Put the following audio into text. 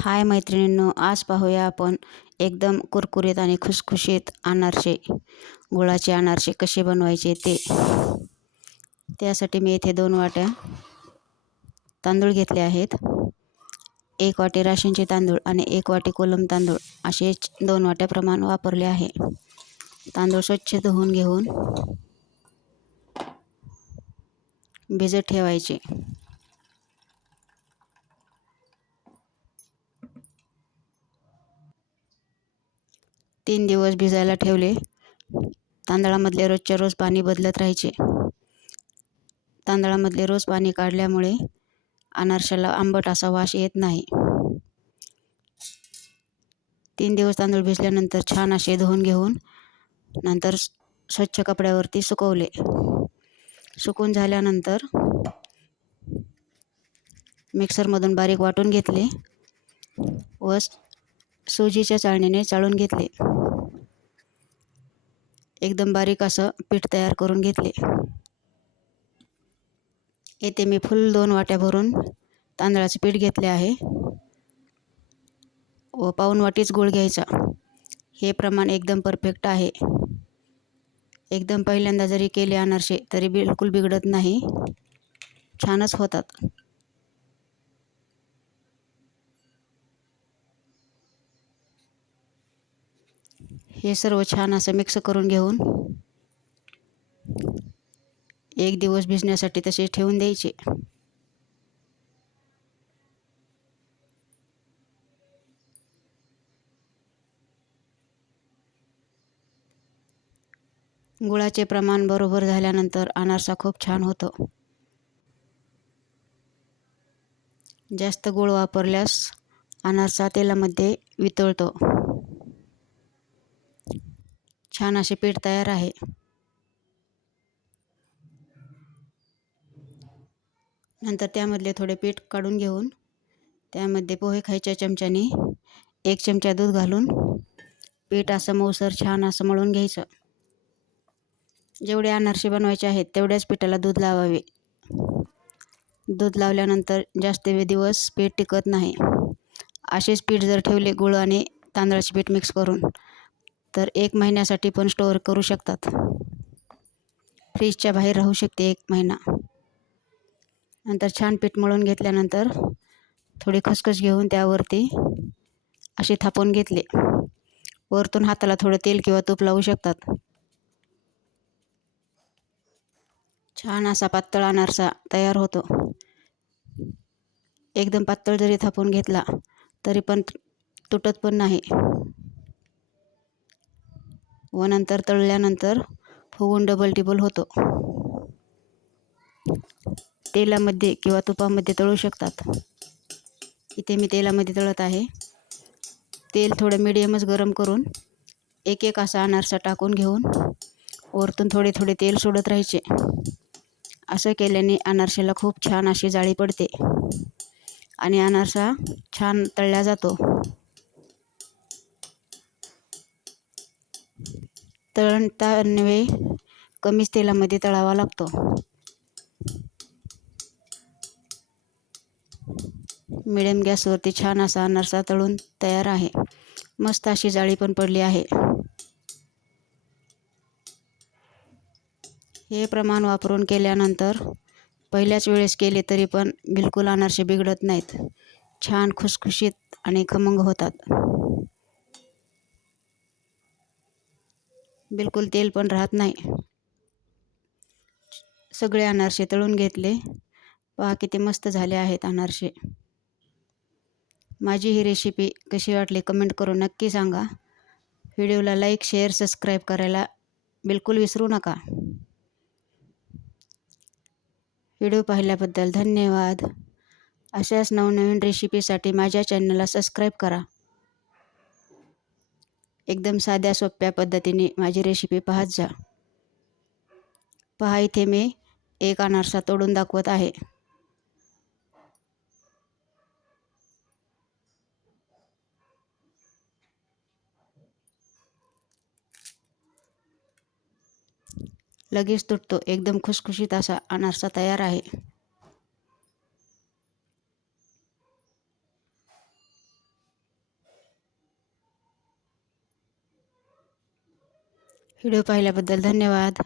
हाय मैत्रिणींनो, आज पाहूया आपण एकदम कुरकुरीत आणि खुसखुशीत अनारसे, गुळाचे अनारसे कसे बनवायचे ते. त्यासाठी मी येथे 2 वाट्या तांदूळ घेतले आहेत. 1 वाटी राशनचे तांदूळ आणि 1 वाटी कोलम तांदूळ असे 2 वाट्या प्रमाण वापरले आहे. तांदूळ स्वच्छ धुवून घेऊन भिजत ठेवायचे. 3 दिवस भिजायला ठेवले. तांदळामधले रोजच्या रोज पाणी बदलत राहायचे. तांदळामधले रोज पाणी काढल्यामुळे अनारशाला आंबट असा वास येत नाही. 3 दिवस तांदूळ भिजल्यानंतर छान असे धुवून घेऊन नंतर स्वच्छ कपड्यावरती सुकवले. सुकून झाल्यानंतर मिक्सरमधून बारीक वाटून घेतले व सुजीच्या चाळणीने चाळून घेतले. एकदम बारीक असं पीठ तयार करून घेतले. येथे मी फुल 2 वाट्या भरून तांदळाचे पीठ घेतले आहे व पाऊण वाटीच गूळ घ्यायचा. हे प्रमाण एकदम परफेक्ट आहे. एकदम पहिल्यांदा जरी केले अनारसे तरी बिलकुल बिघडत नाही, छानच होतात. हे सर्व छान असं मिक्स करून घेऊन 1 दिवस भिजण्यासाठी तसे ठेवून द्यायचे. गुळाचे प्रमाण बरोबर झाल्यानंतर अनारसा खूप छान होतो. जास्त गूळ वापरल्यास अनारसा तेलामध्ये वितळतो. छान असे पीठ तयार आहे. नंतर त्यामधले थोडे पीठ काढून घेऊन त्यामध्ये पोहे खायच्या चमच्याने 1 चमचा दूध घालून पीठ असं मऊसर छान असं मळून घ्यायचं. जेवढे अनारसे बनवायचे आहेत तेवढ्याच पिठाला दूध लावावे. दूध लावल्यानंतर जास्त दिवस पीठ टिकत नाही. असेच पीठ जर ठेवले गूळ आणि तांदळाचे पीठ मिक्स करून तर 1 महिन्यासाठी पण स्टोअर करू शकतात. फ्रीजच्या बाहेर राहू शकते 1 महिना. नंतर छान पीठ मळून घेतल्यानंतर थोडी खसखस घेऊन त्यावरती असे थापून घेतले. वरतून हाताला थोडं तेल किंवा तूप लावू शकतात. छान असा पातळ अनारसा तयार होतो. एकदम पातळ जरी थापून घेतला तरी पण तुटत पण नाही व नंतर तळल्यानंतर फुगून डबल टिबल होतो. तेलामध्ये किंवा तुपामध्ये तळू शकतात. इथे मी तेलामध्ये तळत आहे. तेल थोडं मीडियमच गरम करून एक असा अनारसा टाकून घेऊन वरतून थोडे थोडे तेल सोडत राहायचे. असं केल्याने अनारशाला खूप छान अशी जाळी पडते आणि अनारसा छान तळला जातो. तळताना कमीच तेलामध्ये तळावा लागतो. मिडियम गॅसवरती छान असा अनारसा तळून तयार आहे. मस्त अशी जाळी पण पडली आहे. हे प्रमाण वापरून केल्यानंतर पहिल्याच वेळेस केले तरी पण बिलकुल अनारसे बिघडत नाहीत. छान खुसखुशीत आणि खमंग होतात. बिलकुल तेल पण राहत नाही. सगळे अनारसे तळून घेतले. पहा किती मस्त झाले आहेत अनारसे. माझी ही रेसिपी कशी वाटली कमेंट करून नक्की सांगा. व्हिडिओला लाईक, शेअर, सबस्क्राईब करायला बिलकुल विसरू नका. व्हिडिओ पाहिल्याबद्दल धन्यवाद. अशाच नवनवीन रेसिपीसाठी माझ्या चॅनलला सबस्क्राईब करा. एकदम साध्या सोप्या पद्धतीने माझी रेसिपी पाहत जा. पहा इथे मी 1 अनारसा तोडून दाखवत आहे. लगेच तुटतो. एकदम खुसखुशीत असा अनारसा तयार आहे. व्हिडिओ पाहिल्याबद्दल धन्यवाद.